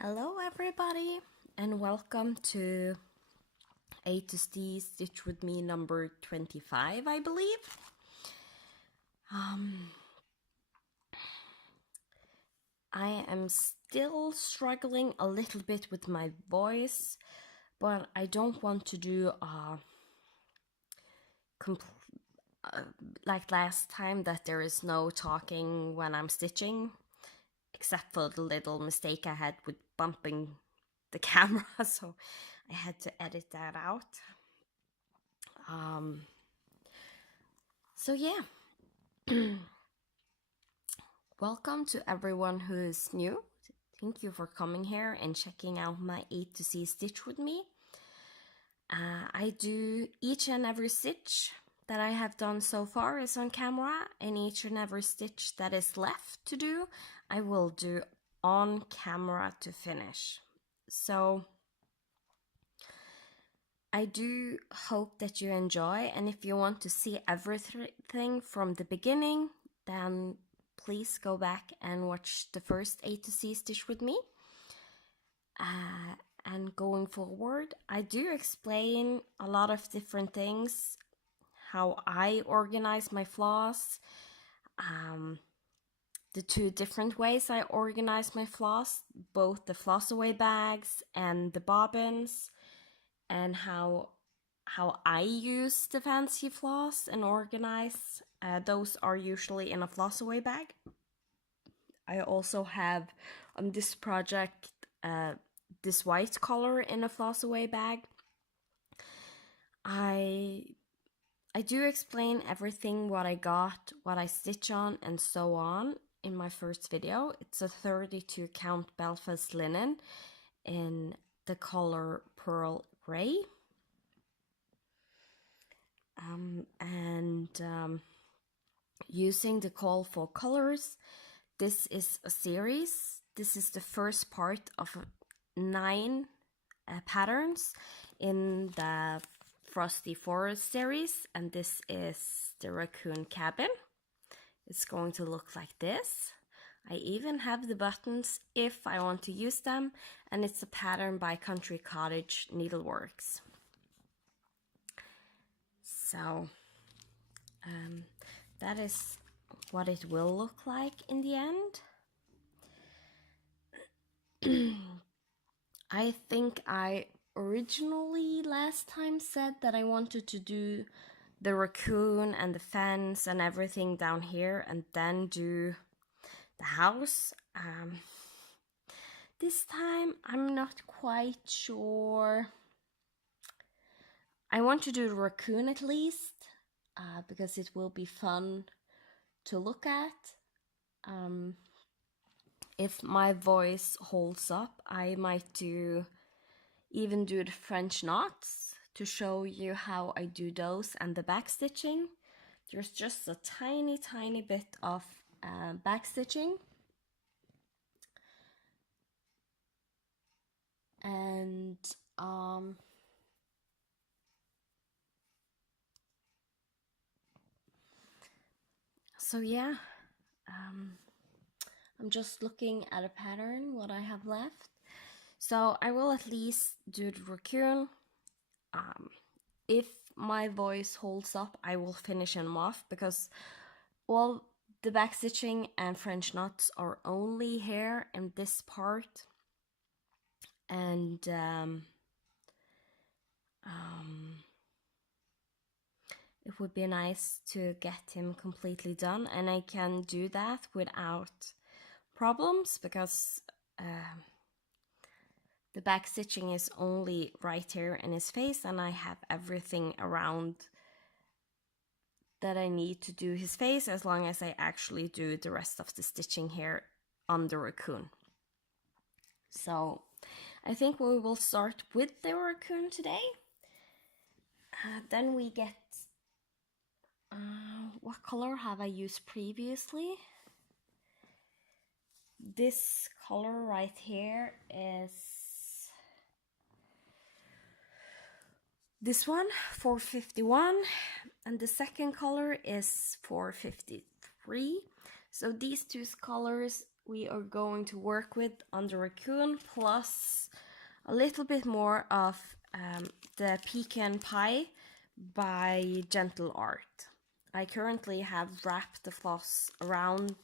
Hello everybody and welcome to A to Z Stitch With Me number 25, I believe. I am still struggling a little bit with my voice, but I don't want to do like last time that there is no talking when I'm stitching, except for the little mistake I had with bumping the camera, so I had to edit that out. So yeah, welcome to everyone who is new. Thank you for coming here and checking out my A to Z stitch with me. I do each and every stitch that I have done so far is on camera, and each and every stitch that is left to do, I will do on camera to finish. So I do hope that you enjoy, and if you want to see everything from the beginning, then please go back and watch the first A to Z stitch with me. And going forward, I do explain a lot of different things, how I organize my floss, the two different ways I organize my floss, both the floss away bags and the bobbins, and how I use the fancy floss and organize. Those are usually in a floss away bag. I also have on this project this white color in a floss away bag. I do explain everything, what I got, what I stitch on, and so on in my first video. It's a 32 count Belfast linen in the color pearl gray. Using the call for colors, this is a series. This is the first part of 9 patterns in the Frosty Forest series, and this is the Racon Cabin. It's going to look like this. I even have the buttons if I want to use them, and it's a pattern by Cottage Needleworks. So that is what it will look like in the end. I think I originally last time said that I wanted to do the raccoon and the fence and everything down here and then do the house. This time I'm not quite sure. I want to do the raccoon at least, because it will be fun to look at. If my voice holds up, I might even do the French knots to show you how I do those and the back stitching. There's just a tiny bit of back stitching. And so yeah, I'm just looking at a pattern, what I have left. So I will at least do the raccoon. If my voice holds up, I will finish them off, because all the back stitching and French knots are only here in this part. And it would be nice to get him completely done, and I can do that without problems, because the back stitching is only right here in his face, and I have everything around that I need to do his face, as long as I actually do the rest of the stitching here on the raccoon. So I think we will start with the raccoon today. Then we get, what color have I used previously? This color right here is this one, 451, and the second color is 453. So these two colors we are going to work with on the Raccoon, plus a little bit more of the pecan pie by Gentle Art. I currently have wrapped the floss around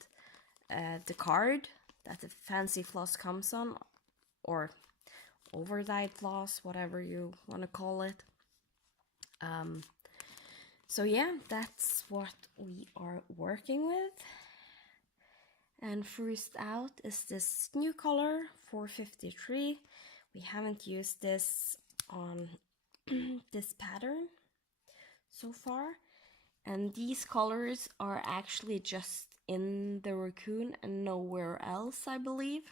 the card that the fancy floss comes on, or over-dyed floss, whatever you want to call it. So yeah, that's what we are working with. And first out is this new color, 453. We haven't used this on this pattern so far. And these colors are actually just in the Raccoon and nowhere else, I believe.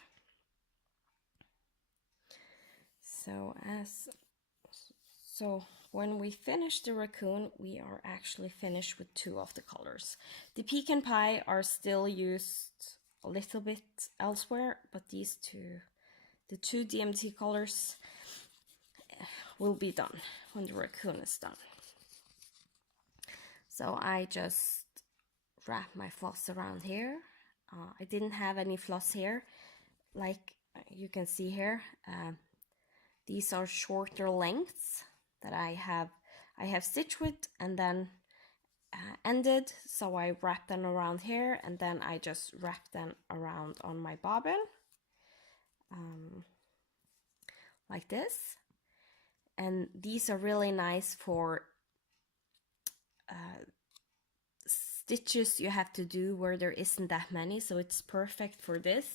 So when we finish the Raccoon, we are actually finished with 2 of the colors. The pecan pie are still used a little bit elsewhere, but these two, the 2 DMT colors, will be done when the Raccoon is done. So I just wrap my floss around here. I didn't have any floss here, like you can see here. These are shorter lengths that I have stitched with and then ended, so I wrap them around here and then I just wrap them around on my bobbin like this. And these are really nice for stitches you have to do where there isn't that many, so it's perfect for this.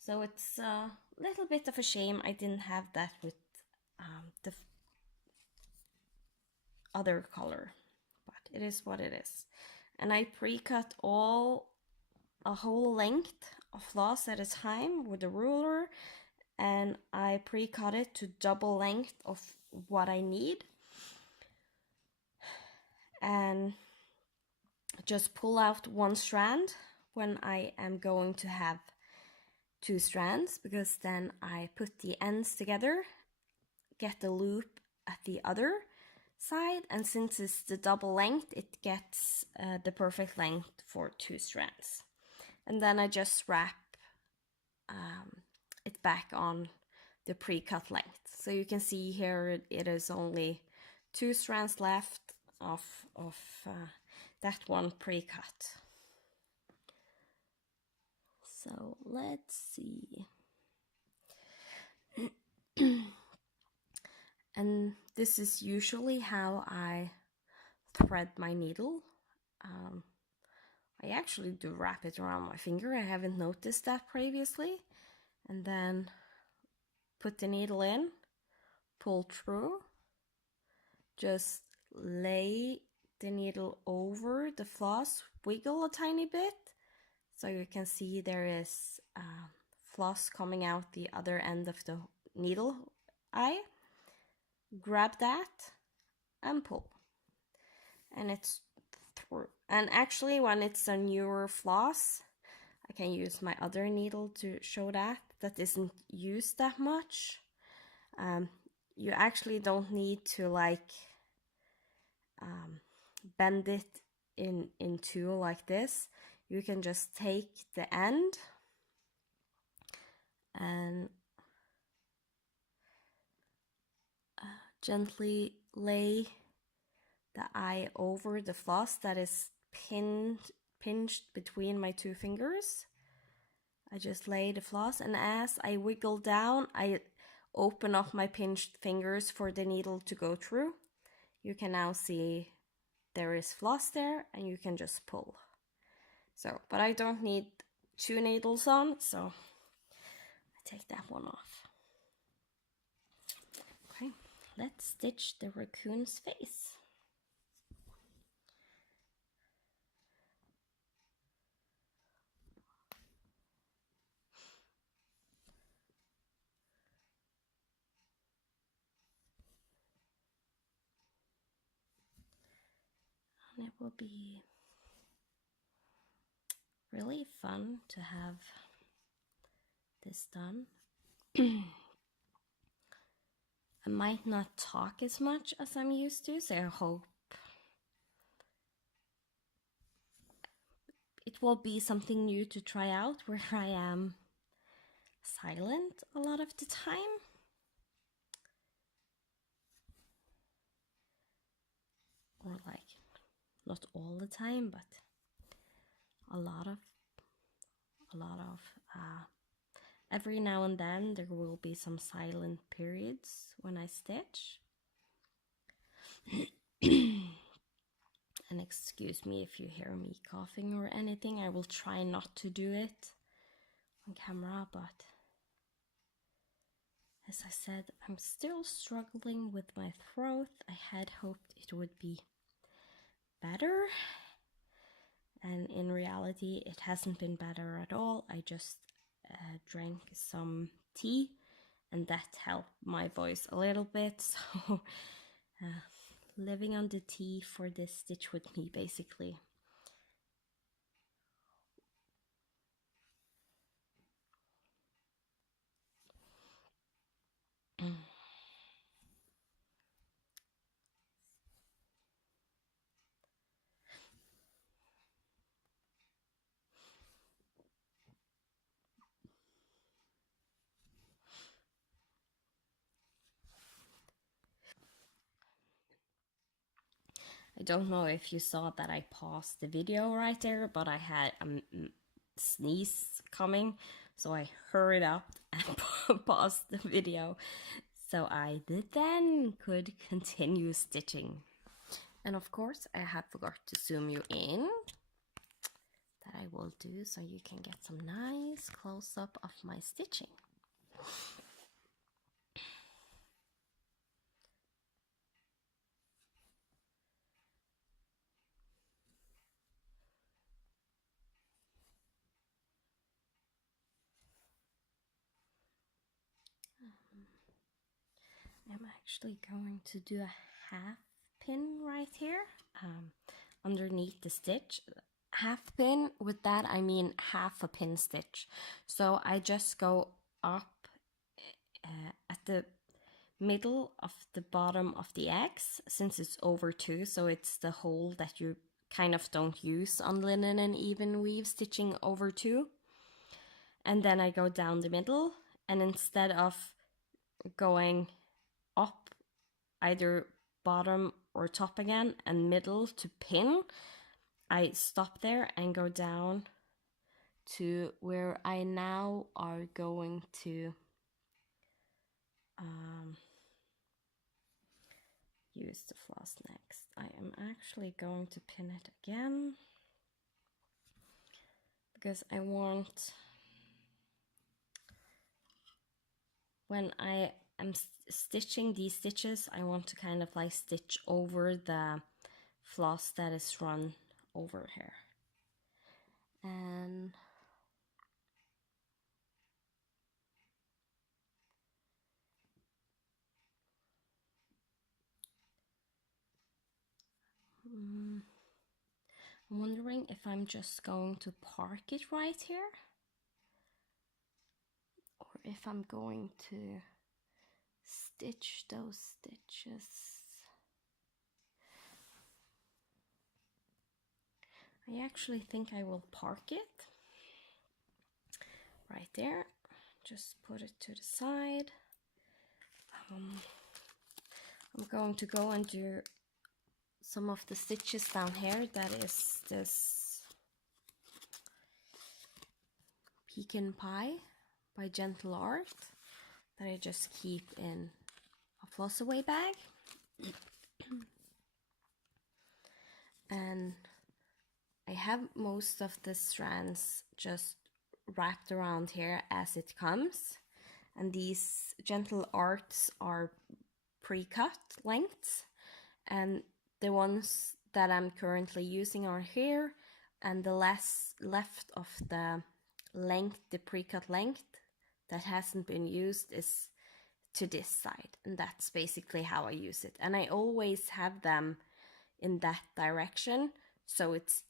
So it's a little bit of a shame I didn't have that with the other color, but it is what it is. And I pre-cut a whole length of floss at a time with a ruler, and I pre-cut it to double length of what I need, and just pull out 1 strand when I am going to have 2 strands, because then I put the ends together, get the loop at the other side, and since it's the double length, it gets the perfect length for 2 strands. And then I just wrap it back on the pre-cut length. So you can see here it is only 2 strands left of that one pre-cut. So let's see. And this is usually how I thread my needle. I actually do wrap it around my finger. I haven't noticed that previously. And then put the needle in, pull through, just lay the needle over the floss, wiggle a tiny bit, so you can see there is floss coming out the other end of the needle eye. Grab that and pull, and it's through. And actually, when it's a newer floss, I can use my other needle to show that isn't used that much. You actually don't need to like bend it in two like this. You can just take the end and gently lay the eye over the floss that is pinched between my 2 fingers. I just lay the floss, and as I wiggle down, I open up my pinched fingers for the needle to go through. You can now see there is floss there, and you can just pull. So, but I don't need 2 needles on, so I take that one off. Okay, let's stitch the raccoon's face. And it will be really fun to have this done. I might not talk as much as I'm used to, so I hope it it will be something new to try out where I am silent a lot of the time. Or like, not all the time, but a lot of every now and then there will be some silent periods when I stitch. And excuse me if you hear me coughing or anything. I will try not to do it on camera, but as I said, I'm still struggling with my throat. I had hoped it would be better, and in reality it hasn't been better at all. I just drank some tea and that helped my voice a little bit, so living on the tea for this stitch with me basically. I don't know if you saw that I paused the video right there, but I had a sneeze coming, so I hurried up and paused the video so I then could continue stitching. And of course I had forgot to zoom you in. That I will do so you can get some nice close-up of my stitching. I'm actually going to do a half pin right here underneath the stitch. Half pin, with that I mean half a pin stitch. So I just go up at the middle of the bottom of the X, since it's over 2, so it's the hole that you kind of don't use on linen and even weave stitching over 2. And then I go down the middle, and instead of going up either bottom or top again and middle to pin, I stop there and go down to where I now are going to use the floss next. I am actually going to pin it again because I want, when I am stitching these stitches, I want to kind of like stitch over the floss that is run over here. And I'm wondering if I'm just going to park it right here, or if I'm going to stitch those stitches. I actually think I will park it right there. Just put it to the side. I'm going to go and do some of the stitches down here. That is this Pecan Pie by Gentle Art that I just keep in a floss away bag. And I have most of the strands just wrapped around here as it comes, and these Gentle Arts are pre-cut lengths, and the ones that I'm currently using are here, and the less left of the length, the pre-cut length that hasn't been used, is to this side, and that's basically how I use it. And I always have them in that direction, so it's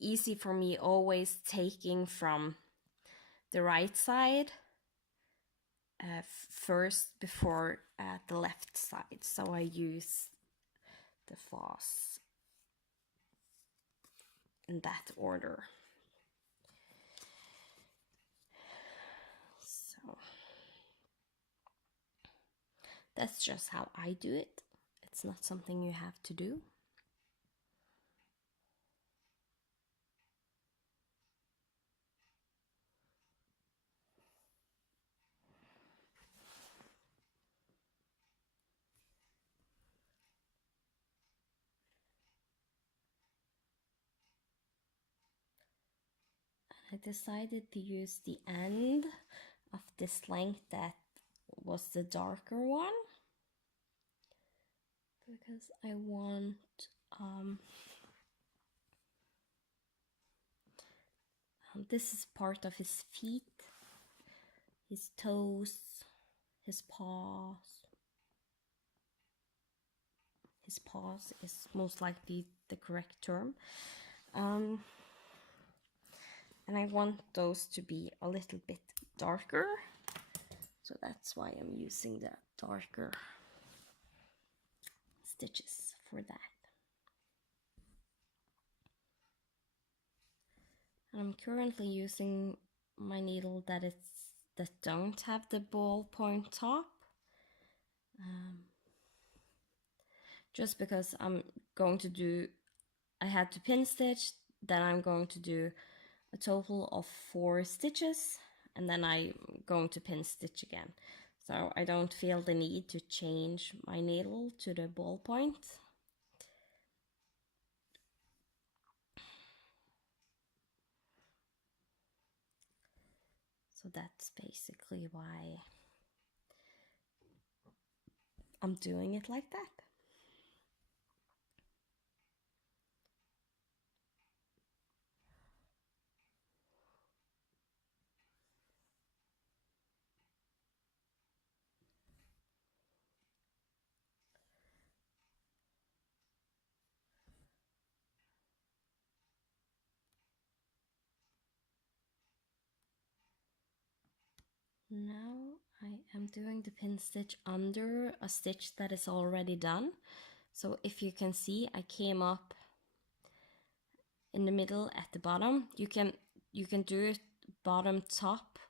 easy for me always taking from the right side first before the left side. So I use the floss in that order. That's just how I do it. It's not something you have to do. I decided to use the end of this length that was the darker one, because I want this is part of his feet, his toes, his paws. His paws is most likely the correct term. And I want those to be a little bit darker. So that's why I'm using the darker stitches for that. I'm currently using my needle that don't have the ballpoint top. Just because I had to pin stitch, then I'm going to do a total of 4 stitches, and then I'm going to pin stitch again. So I don't feel the need to change my needle to the ballpoint. So that's basically why I'm doing it like that. Now I am doing the pin stitch under a stitch that is already done. So if you can see, I came up in the middle at the bottom. You can do it bottom, top,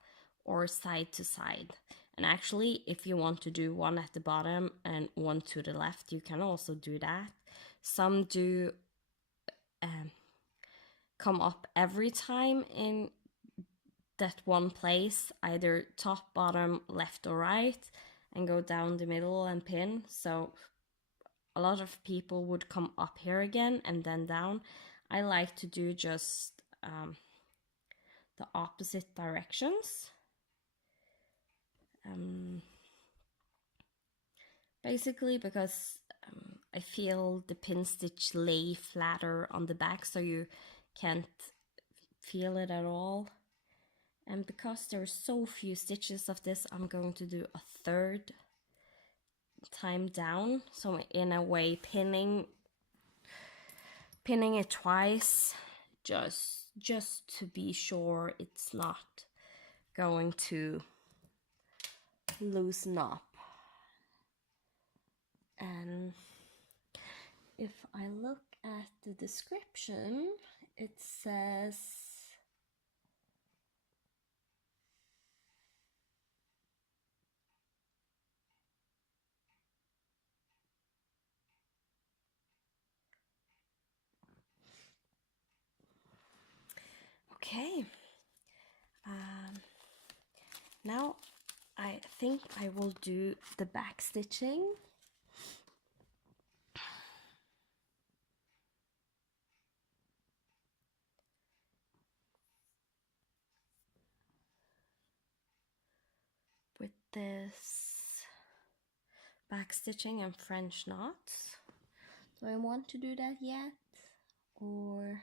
or side to side. And actually, if you want to do one at the bottom and one to the left, you can also do that. Some do come up every time in that one place, either top, bottom, left, or right, and go down the middle and pin. So a lot of people would come up here again and then down. I like to do just the opposite directions. Basically because I feel the pin stitch lay flatter on the back, so you can't feel it at all. And because there's so few stitches of this, I'm going to do a 3rd time down. So in a way, pinning it twice, just to be sure it's not going to loosen up. And if I look at the description, it says okay. Now I think I will do the back stitching. With this back stitching and French knots. Do I want to do that yet? Or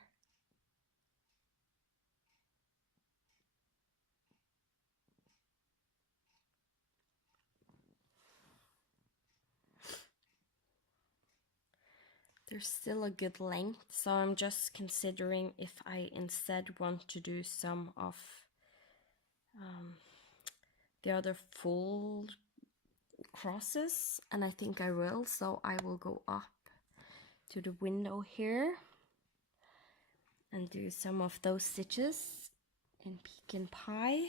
there's still a good length, so I'm just considering if I instead want to do some of the other full crosses, and I think I will. So I will go up to the window here and do some of those stitches in Pecan Pie.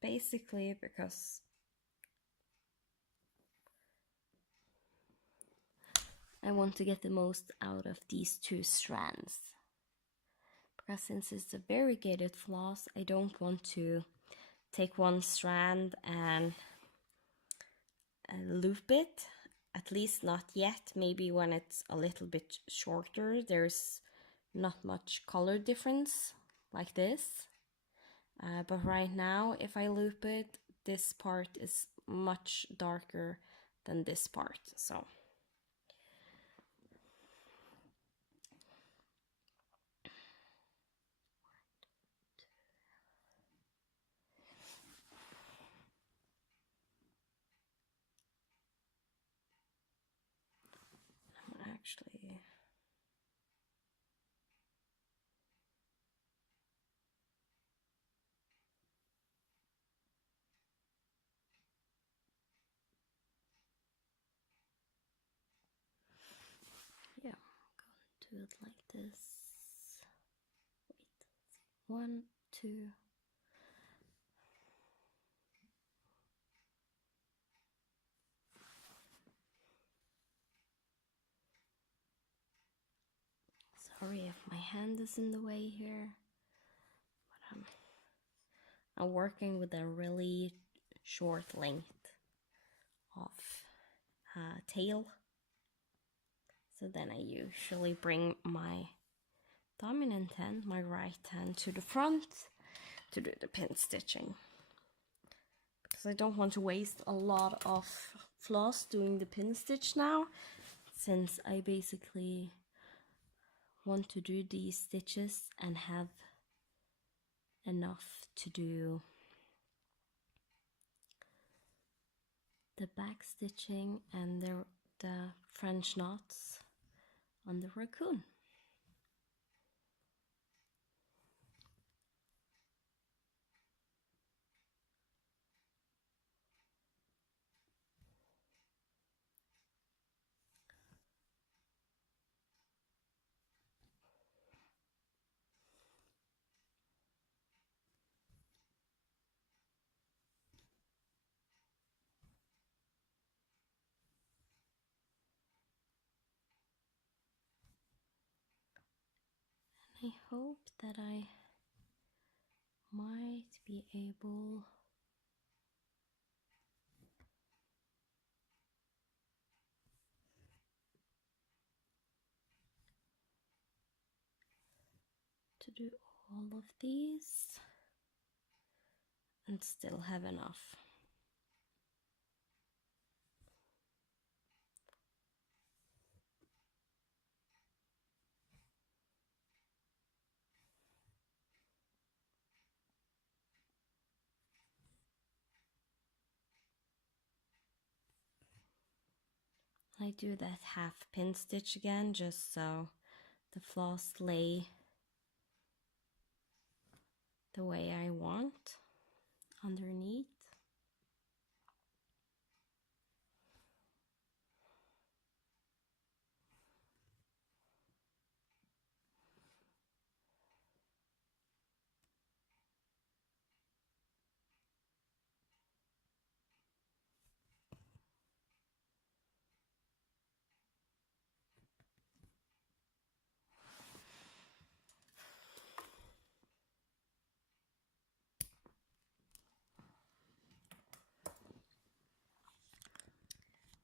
basically because I want to get the most out of these two strands. Because since it's a variegated floss, I don't want to take one strand and loop it, at least not yet. Maybe when it's a little bit shorter, there's not much color difference like this. But right now, if I loop it, this part is much darker than this part, so. Actually, yeah, I'm going to do it like this. Wait, 1, 2. Sorry if my hand is in the way here, but I'm working with a really short length of tail. So then I usually bring my dominant hand, my right hand, to the front to do the pin stitching. Because I don't want to waste a lot of floss doing the pin stitch now, since I basically want to do these stitches and have enough to do the back stitching and the French knots on the raccoon. I hope that I might be able to do all of these and still have enough. I do that half pin stitch again just so the floss lay the way I want underneath.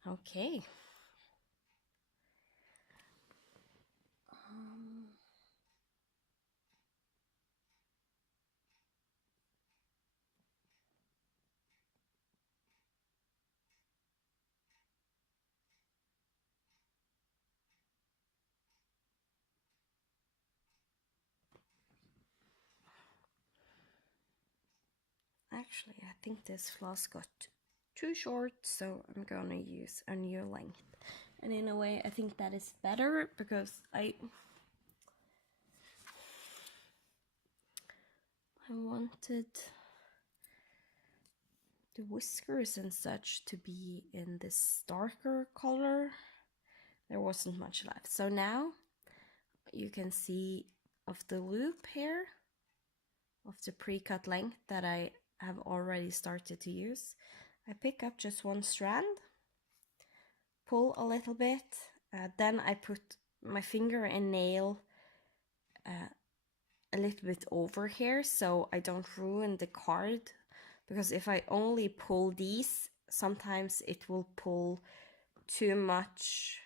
Okay. Actually, I think this floss got too short, so I'm gonna use a new length. And in a way, I think that is better because I wanted the whiskers and such to be in this darker color. There wasn't much left. So now you can see of the loop here of the pre-cut length that I have already started to use. I pick up just one strand, pull a little bit, then I put my finger and nail a little bit over here so I don't ruin the card, because if I only pull these, sometimes it will pull too much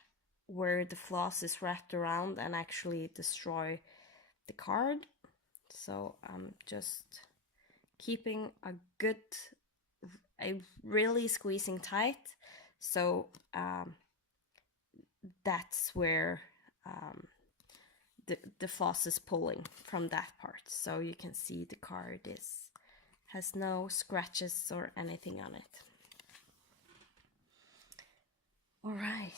where the floss is wrapped around and actually destroy the card. So I'm just keeping really squeezing tight, so that's where the floss is pulling from that part. So you can see the card has no scratches or anything on it. All right.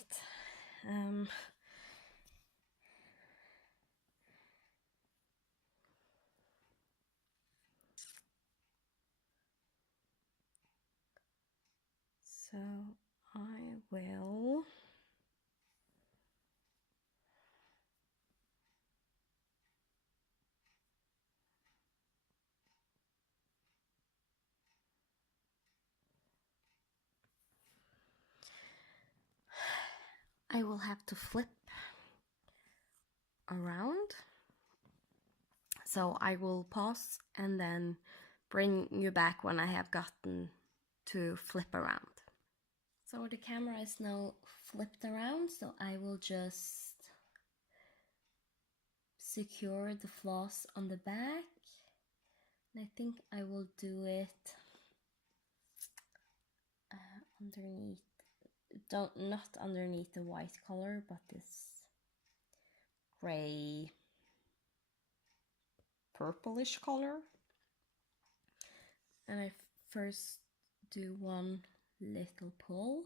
So I will have to flip around. So I will pause and then bring you back when I have gotten to flip around. So the camera is now flipped around, so I will just secure the floss on the back. And I think I will do it underneath, not underneath the white color, but this gray purplish color. And I first do one little pull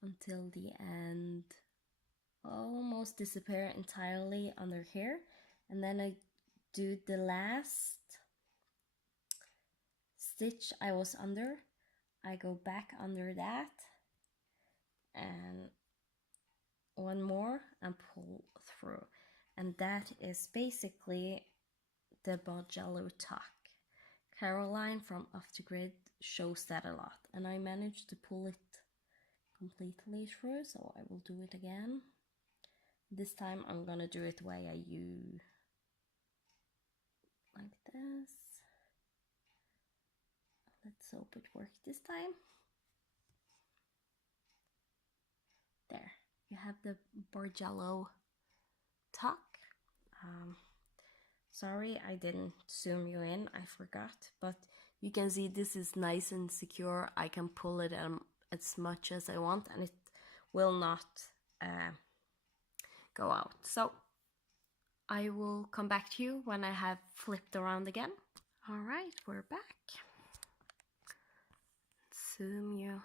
until the end almost disappear entirely under here, and then I do the last stitch I was under, I go back under that and one more and pull through, and that is basically the Bargello tuck. Caroline from Off the Grid shows that a lot, and I managed to pull it completely through, so I will do it again. This time I'm gonna do it the way I use, like this. Let's hope it works this time. There, you have the Bargello tuck. Sorry I didn't zoom you in, I forgot, but you can see this is nice and secure. I can pull it as much as I want and it will not go out. So I will come back to you when I have flipped around again. All right, we're back. Zoom you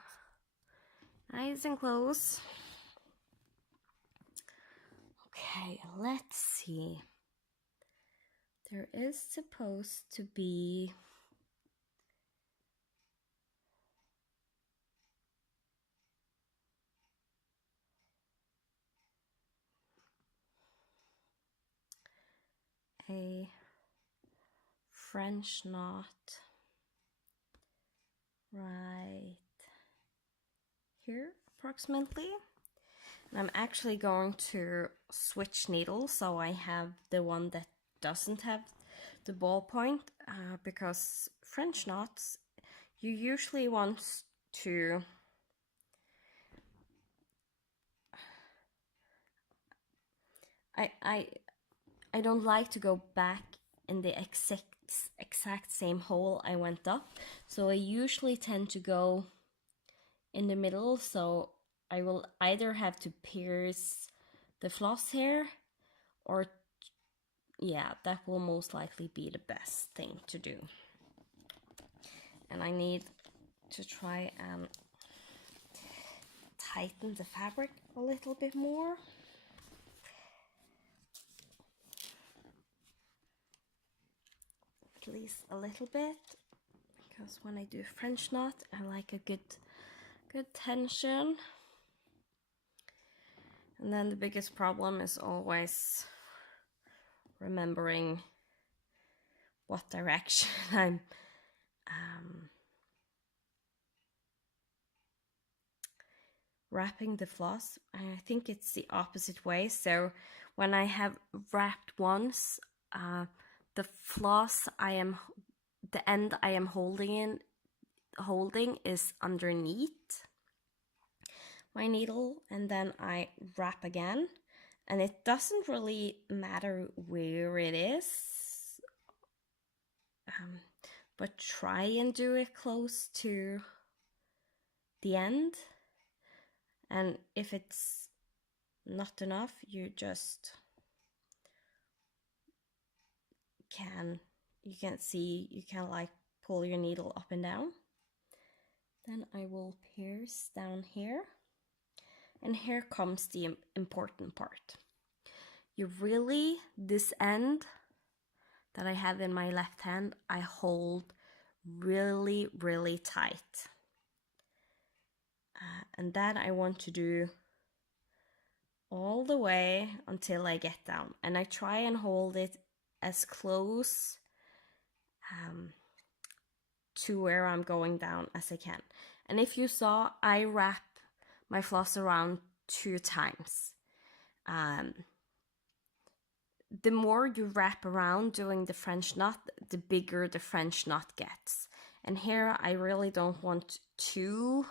nice and close. Okay, let's see. There is supposed to be a French knot right here approximately. And I'm actually going to switch needles, so I have the one that doesn't have the ballpoint, because French knots, you usually want to I don't like to go back in the exact same hole I went up, so I usually tend to go in the middle, so I will either have to pierce the floss here, or yeah, that will most likely be the best thing to do. And I need to try and tighten the fabric a little bit more. At least a little bit, because when I do French knot, I like a good tension. And then the biggest problem is always remembering what direction wrapping the floss. I think it's the opposite way. So when I have wrapped once, the floss the end I am holding is underneath my needle, and then I wrap again, and it doesn't really matter where it is, but try and do it close to the end. And if it's not enough, you just you can like pull your needle up and down. Then I will pierce down here, and here comes the important part. You really, this end that I have in my left hand, I hold really, really tight. And that I want to do all the way until I get down. And I try and hold it as close to where I'm going down as I can. And if you saw, I wrap my floss around 2 times. The more you wrap around doing the French knot, the bigger the French knot gets. And here I really don't want too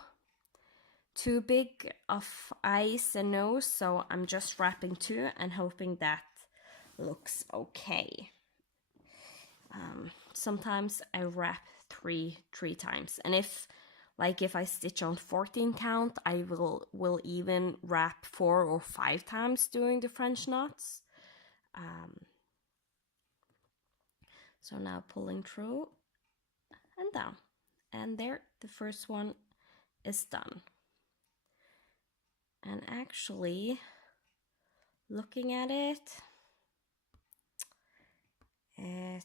big of eyes and nose, so I'm just wrapping 2 and hoping that looks okay. Sometimes I wrap three times, and if I stitch on 14 count, I will even wrap 4 or 5 times doing the French knots. So now pulling through and down, and there the first one is done. And actually, looking at it, I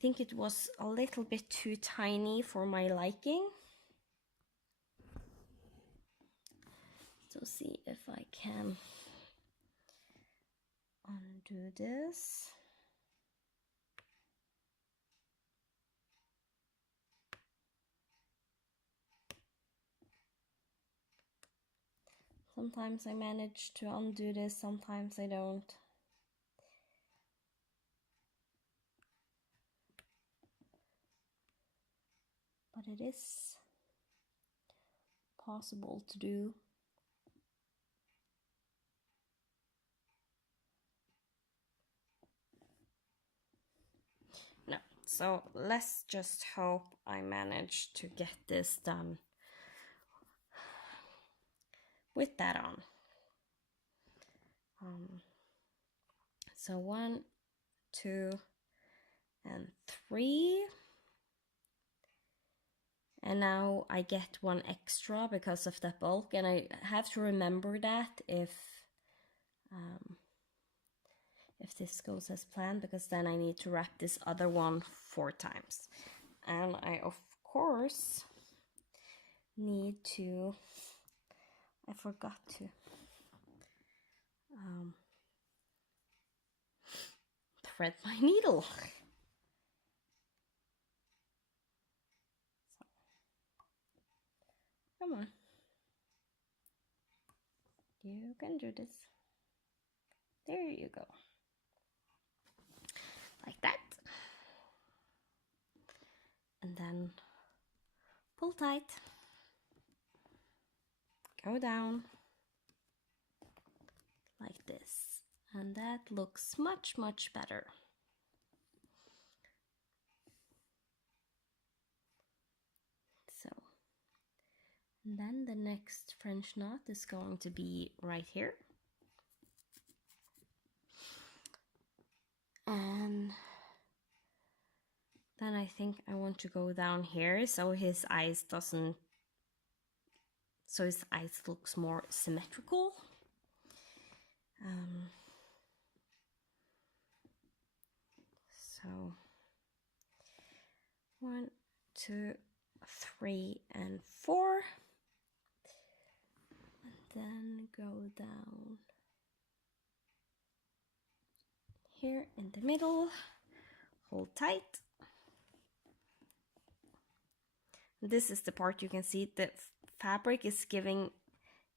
think it was a little bit too tiny for my liking. So see if I can undo this. Sometimes I manage to undo this, sometimes I don't. But it is possible to do. No, so let's just hope I manage to get this done with that on. So 1, 2, and 3. And now I get 1 extra because of that bulk, and I have to remember that if this goes as planned, because then I need to wrap this other one 4 times. And I of course need to, I forgot to thread my needle. So, come on, you can do this. There you go, like that. And then pull tight, go down like this, and that looks much better. So, and then the next French knot is going to be right here, and then I think I want to go down here so his eyes looks more symmetrical. So 1, 2, 3, and 4, and then go down here in the middle, hold tight, This is the part you can see the fabric is giving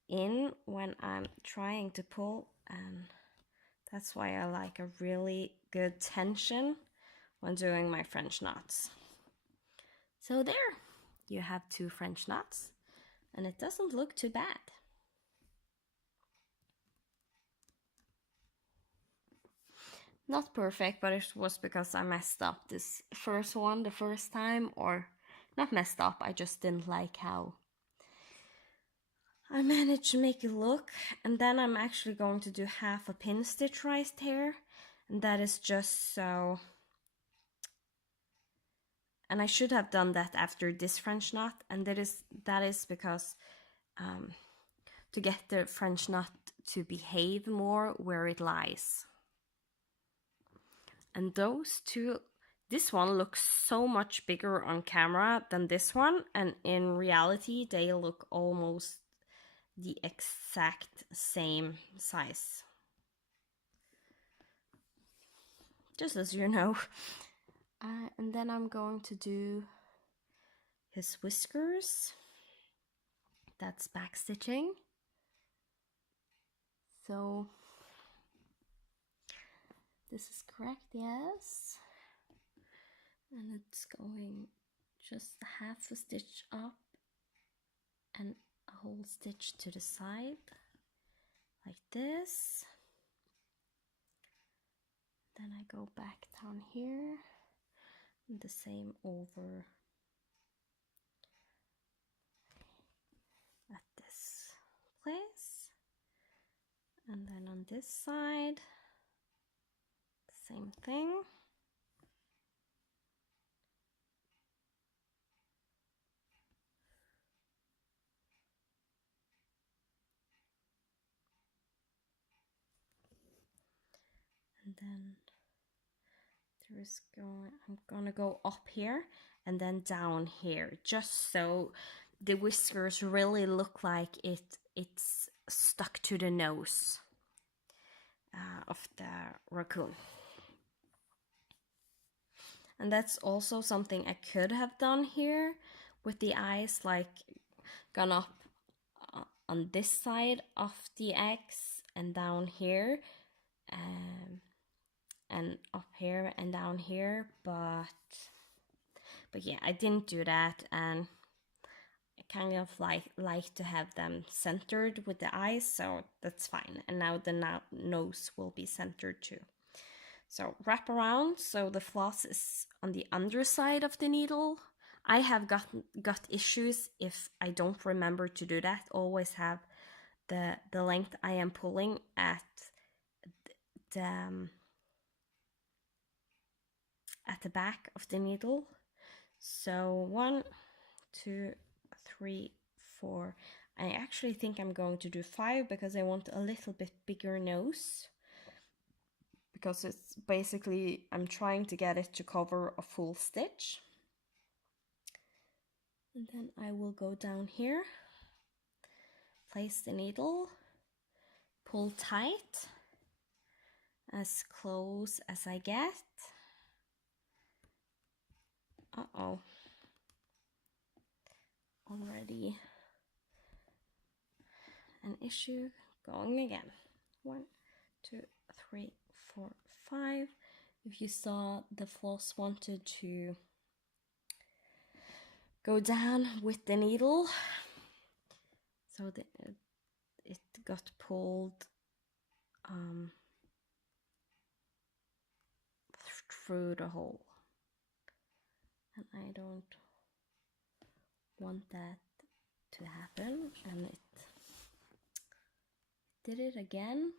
in when I'm trying to pull, and that's why I like a really good tension when doing my French knots. So there, you have 2 French knots, and it doesn't look too bad. Not perfect, but it was because I messed up this first one the first time, or not messed up, I just didn't like how I managed to make it look. And then I'm actually going to do half a pin stitch right here, and that is just so, and I should have done that after this French knot, and that is because to get the French knot to behave more where it lies. And those two, this one looks so much bigger on camera than this one, and in reality they look almost the exact same size. Just as you know. And then I'm going to do his whiskers. That's back stitching. So this is correct, yes. And it's going just half a stitch up and a whole stitch to the side, like this. Then I go back down here, and the same over at this place. And then on this side, same thing. And then I'm gonna go up here and then down here, just so the whiskers really look like it's stuck to the nose of the raccoon. And that's also something I could have done here with the eyes, like gone up on this side of the X and down here, and up here and down here, but yeah, I didn't do that, and I kind of like to have them centered with the eyes, so that's fine. And now the nose will be centered too. So wrap around, so the floss is on the underside of the needle. I have got issues if I don't remember to do that. Always have the length I am pulling at the back of the needle. So 1, 2, 3, 4. I actually think I'm going to do 5 because I want a little bit bigger nose. Because it's basically, I'm trying to get it to cover a full stitch. And then I will go down here, place the needle, pull tight, as close as I get. Uh-oh. Already an issue. Going again. 1, 2, 3, 4, 5. If you saw, the floss wanted to go down with the needle, so it got pulled through the hole, and I don't want that to happen, and it did it again.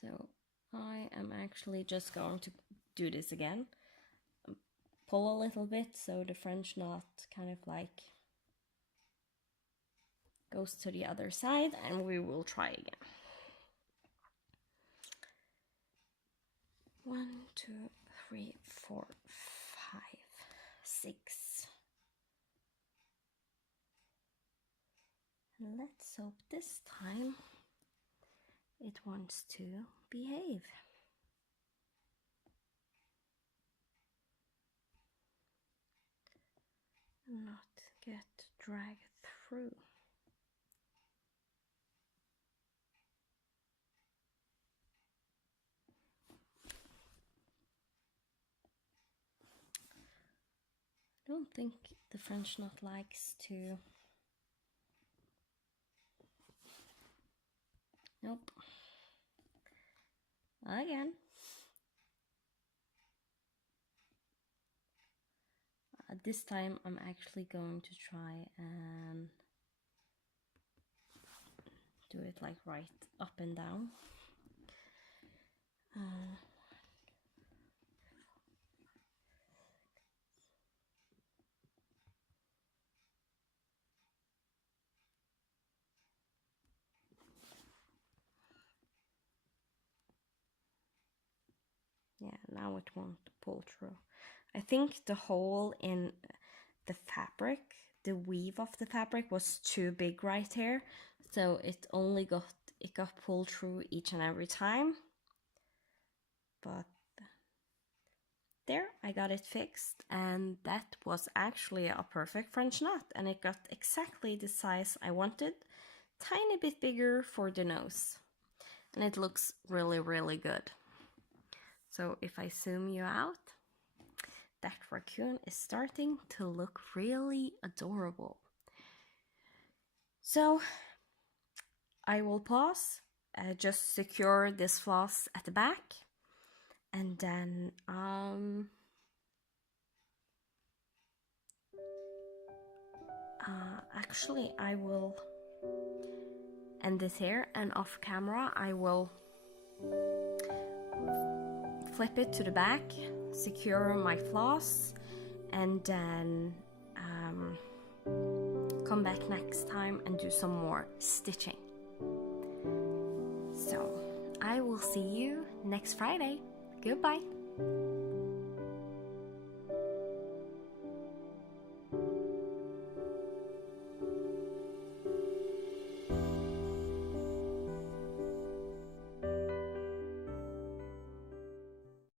So I am actually just going to do this again. Pull a little bit so the French knot kind of like goes to the other side, and we will try again. 1, 2, 3, 4, 5, 6. And let's hope this time it wants to behave. not get dragged through. I don't think the French knot likes to. Nope. Again. This time I'm actually going to try and do it like right up and down. Yeah, now it won't pull through. I think the hole in the fabric, the weave of the fabric was too big right here, so it got pulled through each and every time. But there, I got it fixed, and that was actually a perfect French knot, and it got exactly the size I wanted, tiny bit bigger for the nose, and it looks really, really good. So if I zoom you out, that raccoon is starting to look really adorable. So I will pause, just secure this floss at the back, and then actually I will end this here, and off camera I will flip it to the back, secure my floss, and then come back next time and do some more stitching. So I will see you next Friday. Goodbye.